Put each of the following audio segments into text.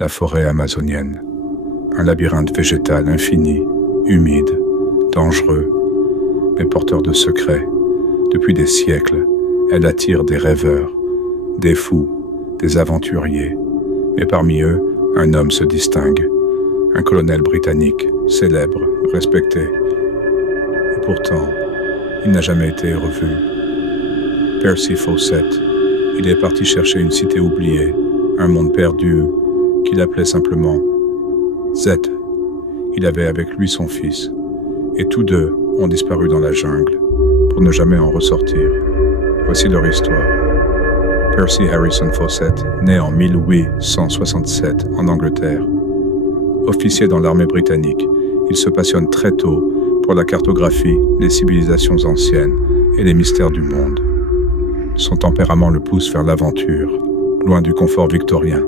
La forêt amazonienne, un labyrinthe végétal infini, humide, dangereux, mais porteur de secrets. Depuis des siècles, elle attire des rêveurs, des fous, des aventuriers. Mais parmi eux, un homme se distingue, un colonel britannique, célèbre, respecté. Et pourtant, il n'a jamais été revu. Percy Fawcett, il est parti chercher une cité oubliée, un monde perdu, qu'il appelait simplement Z. Il avait avec lui son fils, et tous deux ont disparu dans la jungle, pour ne jamais en ressortir. Voici leur histoire. Percy Harrison Fawcett, né en 1867 en Angleterre. Officier dans l'armée britannique, il se passionne très tôt pour la cartographie, les civilisations anciennes et les mystères du monde. Son tempérament le pousse vers l'aventure, loin du confort victorien.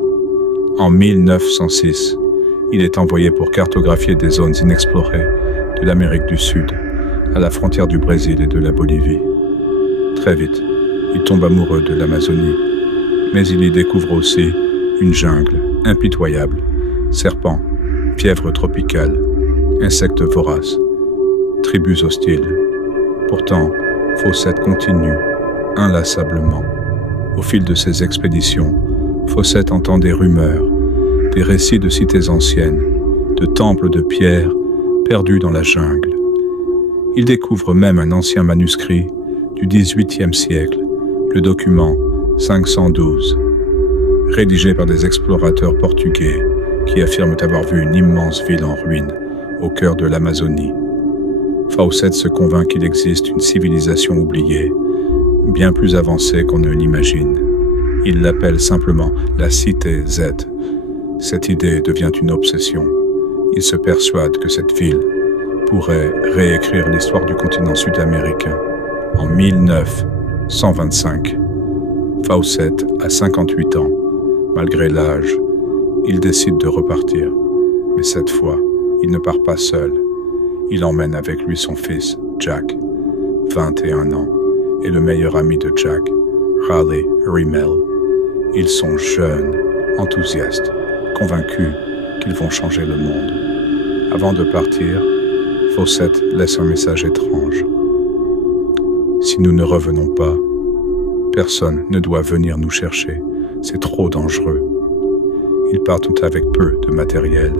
En 1906, il est envoyé pour cartographier des zones inexplorées de l'Amérique du Sud, à la frontière du Brésil et de la Bolivie. Très vite, il tombe amoureux de l'Amazonie, mais il y découvre aussi une jungle impitoyable, serpents, pieuvres tropicales, insectes voraces, tribus hostiles. Pourtant, Fawcett continue, inlassablement. Au fil de ses expéditions, Fawcett entend des rumeurs, des récits de cités anciennes, de temples de pierre perdus dans la jungle. Il découvre même un ancien manuscrit du XVIIIe siècle, le document 512, rédigé par des explorateurs portugais qui affirment avoir vu une immense ville en ruine au cœur de l'Amazonie. Fawcett se convainc qu'il existe une civilisation oubliée, bien plus avancée qu'on ne l'imagine. Il l'appelle simplement la Cité Z. Cette idée devient une obsession. Il se persuade que cette ville pourrait réécrire l'histoire du continent sud-américain. En 1925, Fawcett a 58 ans. Malgré l'âge, il décide de repartir. Mais cette fois, il ne part pas seul. Il emmène avec lui son fils, Jack, 21 ans, et le meilleur ami de Jack, Raleigh Rimmel. Ils sont jeunes, enthousiastes, convaincus qu'ils vont changer le monde. Avant de partir, Fawcett laisse un message étrange. Si nous ne revenons pas, personne ne doit venir nous chercher. C'est trop dangereux. Ils partent avec peu de matériel.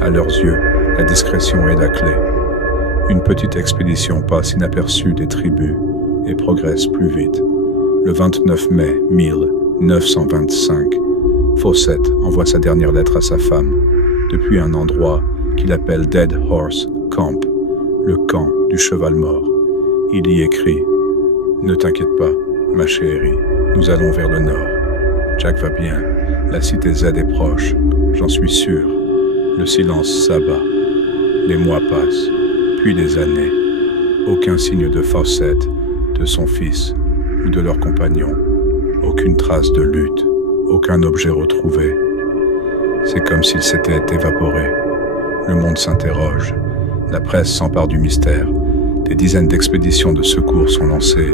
À leurs yeux, la discrétion est la clé. Une petite expédition passe inaperçue des tribus et progresse plus vite. Le 29 mai 1925, Fawcett envoie sa dernière lettre à sa femme, depuis un endroit qu'il appelle Dead Horse Camp, le camp du cheval mort. Il y écrit « Ne t'inquiète pas, ma chérie, nous allons vers le nord. Jack va bien, la cité Z est proche, j'en suis sûr. » Le silence s'abat. Les mois passent, puis des années. Aucun signe de Fawcett, de son fils ou de leurs compagnons. Aucune trace de lutte, aucun objet retrouvé. C'est comme s'il s'était évaporé. Le monde s'interroge. La presse s'empare du mystère. Des dizaines d'expéditions de secours sont lancées,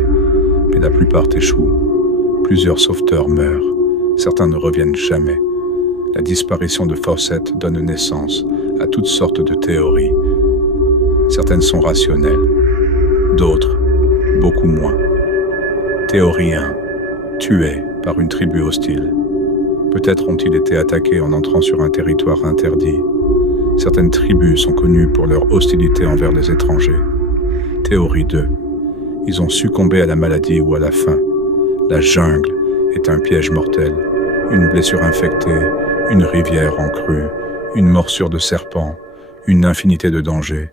mais la plupart échouent. Plusieurs sauveteurs meurent. Certains ne reviennent jamais. La disparition de Fawcett donne naissance à toutes sortes de théories. Certaines sont rationnelles, d'autres, beaucoup moins. Théorie 1. Tués par une tribu hostile. Peut-être ont-ils été attaqués en entrant sur un territoire interdit. Certaines tribus sont connues pour leur hostilité envers les étrangers. Théorie 2. Ils ont succombé à la maladie ou à la faim. La jungle est un piège mortel. Une blessure infectée, une rivière en crue, une morsure de serpent, une infinité de dangers.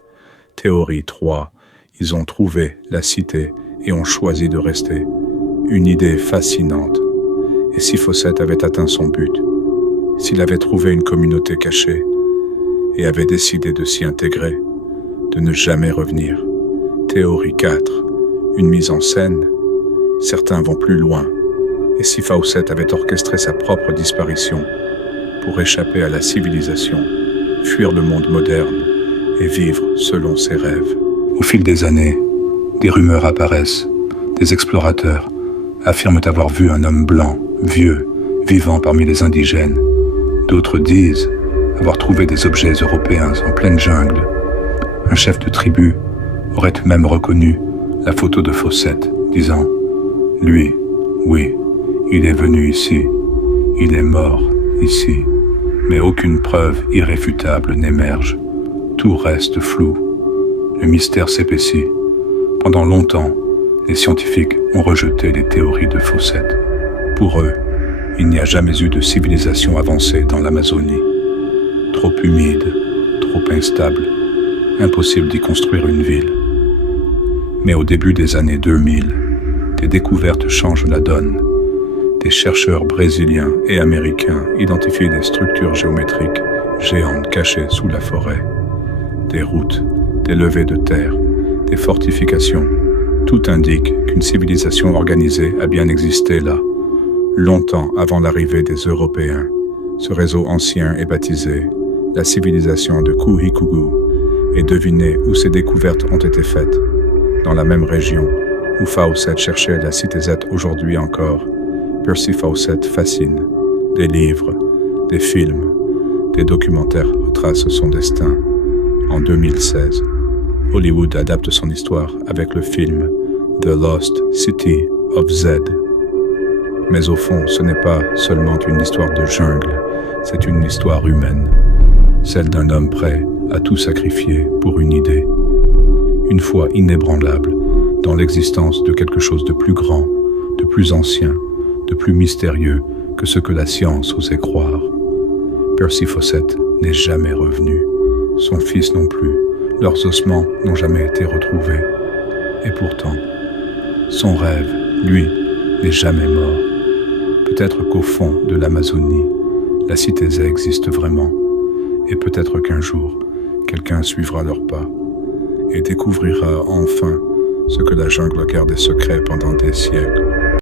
Théorie 3. Ils ont trouvé la cité et ont choisi de rester. Une idée fascinante. Et si Fawcett avait atteint son but, s'il avait trouvé une communauté cachée et avait décidé de s'y intégrer, de ne jamais revenir. Théorie 4. Une mise en scène. Certains vont plus loin. Et si Fawcett avait orchestré sa propre disparition pour échapper à la civilisation, fuir le monde moderne et vivre selon ses rêves. Au fil des années, des rumeurs apparaissent. Des explorateurs affirment avoir vu un homme blanc, vieux, vivant parmi les indigènes. D'autres disent avoir trouvé des objets européens en pleine jungle. Un chef de tribu aurait même reconnu la photo de Fawcett, disant « Lui, oui, il est venu ici, il est mort ici, mais aucune preuve irréfutable n'émerge. Tout reste flou. Le mystère s'épaissit. Pendant longtemps, les scientifiques ont rejeté les théories de Fawcett. Pour eux, il n'y a jamais eu de civilisation avancée dans l'Amazonie. Trop humide, trop instable, impossible d'y construire une ville. Mais au début des années 2000, des découvertes changent la donne. Des chercheurs brésiliens et américains identifient des structures géométriques géantes cachées sous la forêt. Des routes, des levées de terre, des fortifications. Tout indique qu'une civilisation organisée a bien existé là, longtemps avant l'arrivée des Européens. Ce réseau ancien est baptisé la civilisation de Kuhikugu, et devinez où ces découvertes ont été faites. Dans la même région où Fawcett cherchait la cité Z aujourd'hui encore, Percy Fawcett fascine. Des livres, des films, des documentaires retracent son destin. En 2016, Hollywood adapte son histoire avec le film The Lost City of Z. Mais au fond, ce n'est pas seulement une histoire de jungle, c'est une histoire humaine, celle d'un homme prêt à tout sacrifier pour une idée. Une foi inébranlable dans l'existence de quelque chose de plus grand, de plus ancien, de plus mystérieux que ce que la science osait croire. Percy Fawcett n'est jamais revenu, son fils non plus, leurs ossements n'ont jamais été retrouvés. Et pourtant, son rêve, lui, n'est jamais mort. Peut-être qu'au fond de l'Amazonie, la cité Z existe vraiment, et peut-être qu'un jour, quelqu'un suivra leurs pas et découvrira enfin ce que la jungle a gardé secret pendant des siècles.